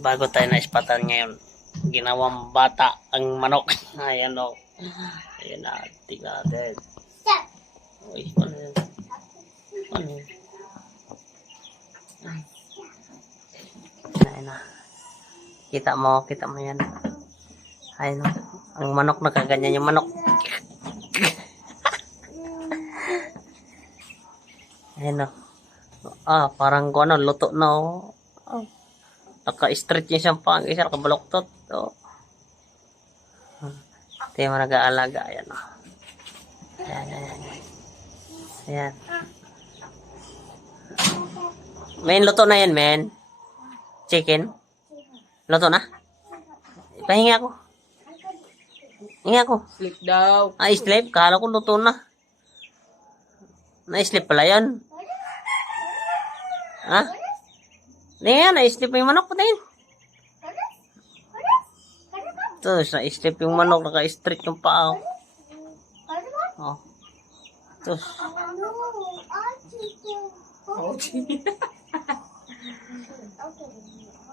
bago tayo na-ispatan ngayon, ginawang bata ang manok. Ayan o. Ayan na, tingnan natin. Uy, ano yun? Ano yun? Ay. Ayan na. Kita mo, kita mo yan. Ayan o. Ang manok nakaganyan yung manok. Ayan o. Ah, parang ano, luto na o. Oh. Naka-stretch niya siyang pang, isa nakabaloktot. Oh. Ito yung nag-aalaga. Ayan o. Ayan, ayan, ayan. Ayan. Men, luto na yan, men. Chicken. Luto na? Pahinga ako. Hinga ako. Sleep daw. Ah, sleep? Kala ko luto na. Na-sleep pala yan. Ha? Nga, na-sleep yung manok. Patayin. Ito, na-sleep yung manok. Naka-straight yung paa. oh. Oh. Ito. Okay.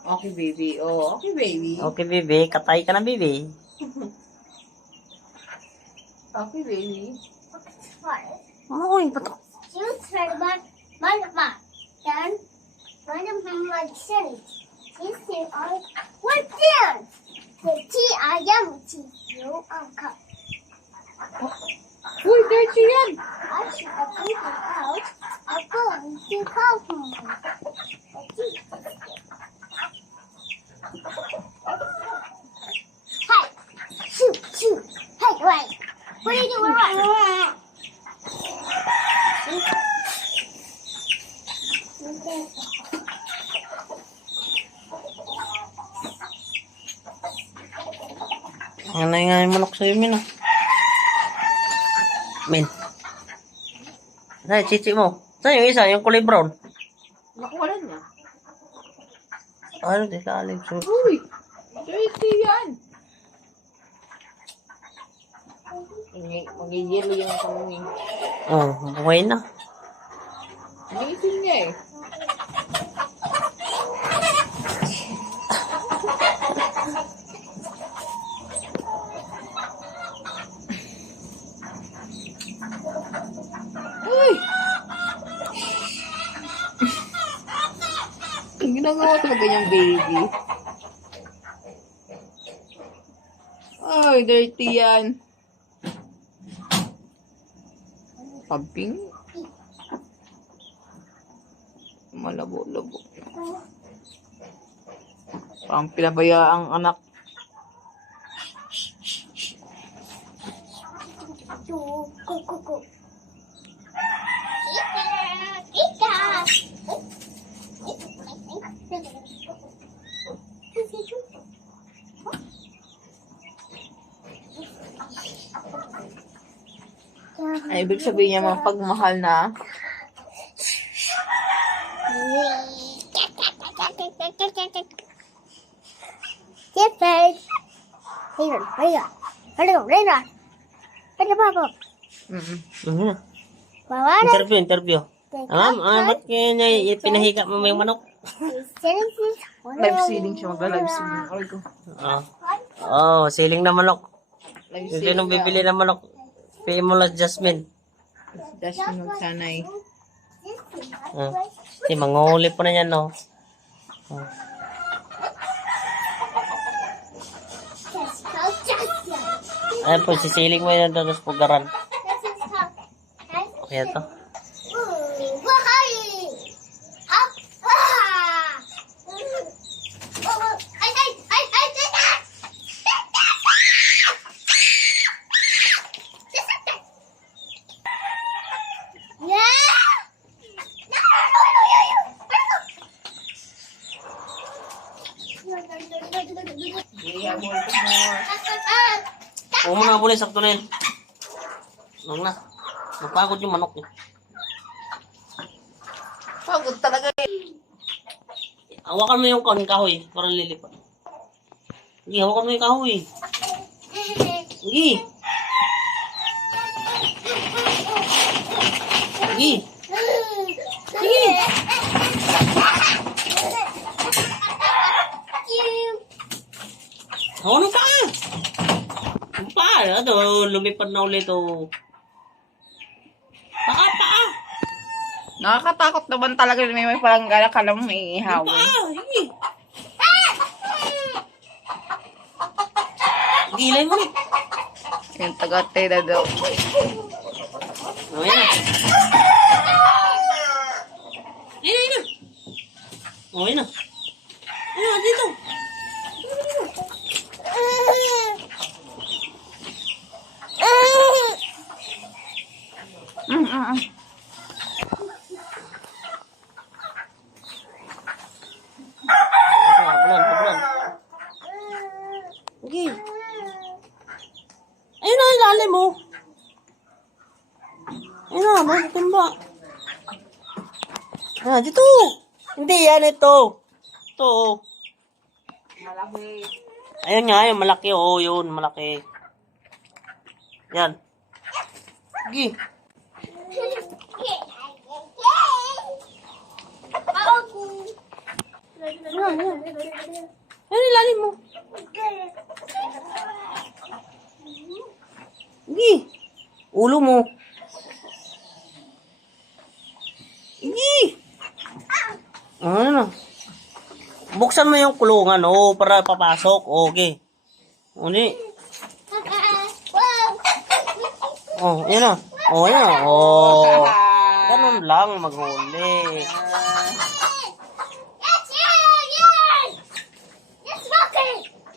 okay, baby. Oh, okay, baby. Okay, baby. Katay ka na, baby. Okay, baby. Madam This is. The tea I am you uncle. You? I should have taken out a bone and call me. Hey, shoot, shoot. Hey, wait. What are you doing wrong? right? Ano nga yung manok sa'yo, Min, ah. Min. Ay, chichi mo. Saan yung isa? Yung kulay brown? Nakuha niya. Ano, di ka alim. So, Uy, dirty yan. Magigilo yung kaming. oh, buhay na. Amazing niya eh. Uy! Ang ginagawa talaga niyang baby. Ay, dirty yan. Pamping. Malabo-labo. Parang pinabaya ang anak. Go, Ay, ibig sabihin niya mga pagmahal na. Shepherd. Here, here. Hello, Rena. Hello, Papa. Mm Ano? Mama, Interview, interview. Ma'am, ah, ba't kaya niya pinahiga mo yung manok? Live sealing siya. Mag-live sealing. Ay ko. Ah. Oh, siling na manok. Live Hindi nung bibili ng manok. Pay mo lang Jasmine. Dash mo magsanay. Ah. Eh, manguli po na yan, no? Ah. Ayan po, sisiling mo doon sa pugaran. Kaya to. Huwag mo na puli, sakto na yun. Huwag na. Napagod yung manok. eh. Pagod talaga eh. Hawakan mo yung kahoy, kahoy para lilipat. Sige, hawakan mo yung kahoy. Sige. Sige. Sige. Oh, lumipad na ulit oh. Paa, paa! Nakakatakot naman talaga may may palanggala ka lang may! Sige. Gilay mo rin. Yung taga-tela daw. Oh, yan na. Ayun na, ayun na. Oh, ayun na. Okay. Ayun na, ilalim mo. Ayun na, matutumba. Ah, dito. Hindi yan, ito. Ito. oh. Malaki. Ayun nga, yung malaki. Oo, yun, malaki. Yan. Sige. Ayun, ilalim mo. Sige. Ulo mo. Sige. Ano na? Buksan mo yung kulungan, oh, para papasok. Okay. Uni. Oh, yun na. Oh, yun na. Oh. Ganun lang maghuli.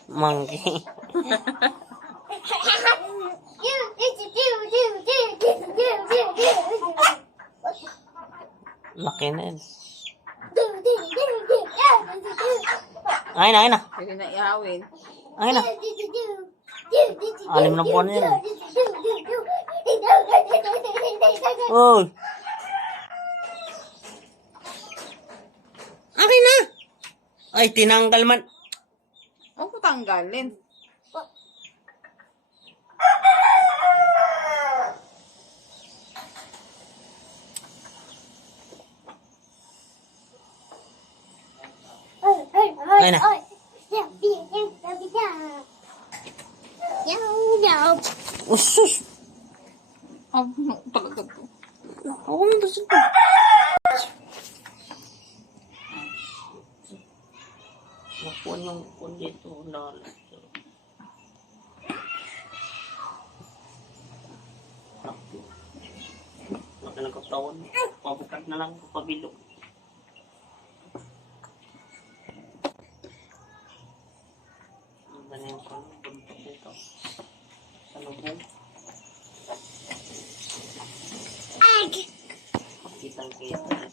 Monkey. Laki na yun. Ayun na, ayun na. Pwede na ihawin. Ayun na. Anim na buwan na yan. Uy. Akin na. Ay, tinanggal man. Huwag mo tanggalin. Ayun na. Usus. Oh, talaga to. Ako mo basta ko. Nakuha yung kung dito. Lala. Laki ng katawan. Pabukat na lang. Pabilog. Ang ganyan ko. Buntok dito. Sa lubong. Kitang kita.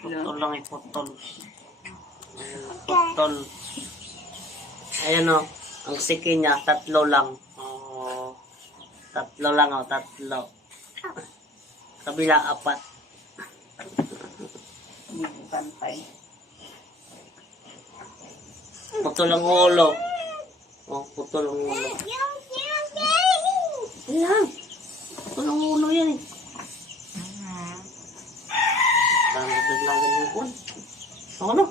Putol lang iputol. Ayan, Putol. Ayan o. Ang siki niya, tatlo lang. Oh, tatlo lang o, tatlo. Kabila, apat. Pantay. Putol ang ulo. Oh, putol ang ulo. Ayan. Putol ang ulo yan eh. Dami naglagan yung kun. Ano?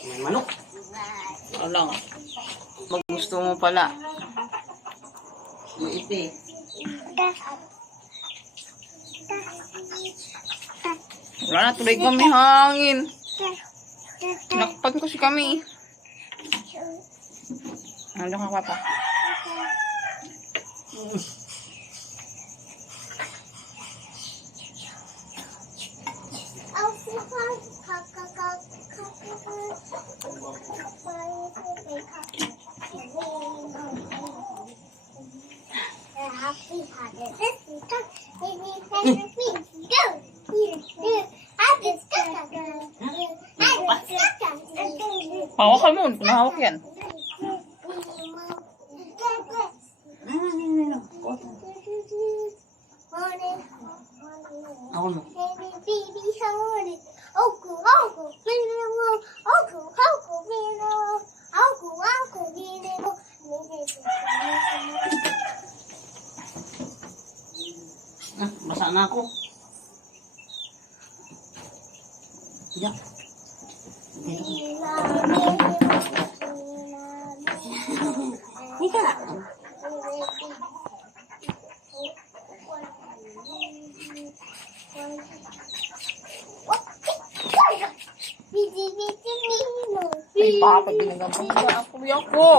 May manok. Wala nga. Mag gusto mo pala. May iti. Wala na tuloy kami hangin. Nakpan ko si kami. Ano ka papa? Hawakan mo. Nahawak yan. Ako no. Baby, Ah, basa na ako. Yeah. Ika. Ay, papa, binigyan mo na ako. Yako.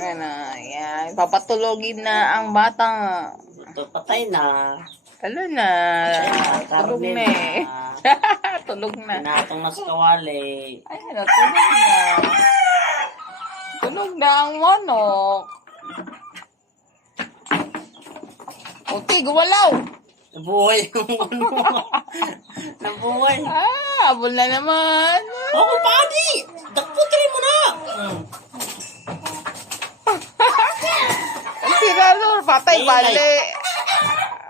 Ayan na, yan. Papatulogin na ang bata. Patay na. Talo na. Tulog na eh. Tulog na. Pinatong na sa kawali. Ay, ano, tulog na. Tulog na ang manok. Uti, gumalaw. Nabuhay yung ano. Nabuhay. Ah, abol na naman. Oh, padi! Dakputrin mo na! Ang sira nun, patay, Ay, bali.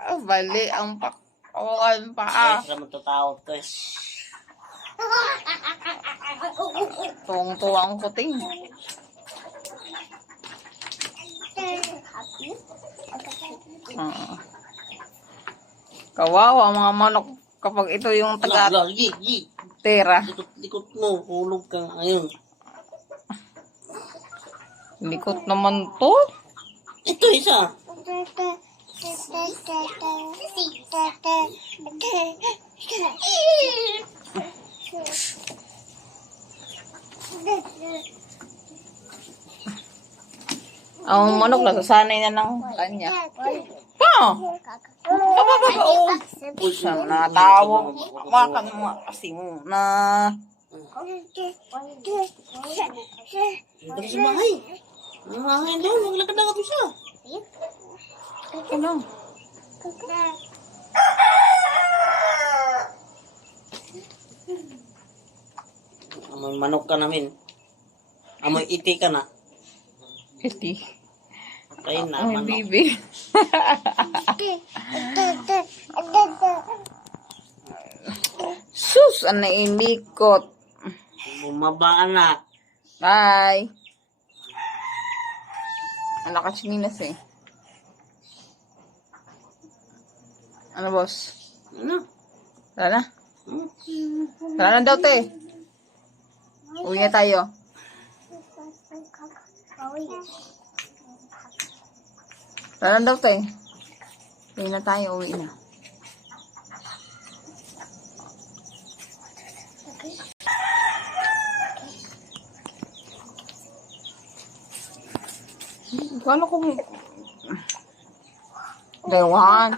Ah, Bali, ang pak... Kawakan pa ah. Ay, sa matutawag to eh. Tuwang-tuwa ang kuting. Ah. Kawawa ang mga manok kapag ito yung Taga. Yi, yi. tera. Likot-likot mo. Hulog ka ngayon. Likot naman to. Ito isa. Ang manok nasasanay na ng kanya. Pa! Aba, ba, ba, oh. Siya natawag. Makan mo kasi muna. Ito sa bahay. Ang bahay doon. Maglakad na ka siya. Ano? Amoy manok ka namin. Amoy iti ka na. Kasi, Kayo na, ang manok. bibi. Sus, ano inikot. Bumaba na. Bye. Ano ka chinilas eh. Ano boss? Ano? Wala na? Hmm? Wala na daw te. Uwi na tayo. Wala na daw te. Uwi na tayo, uwi na. Kala ko... Dalawahan.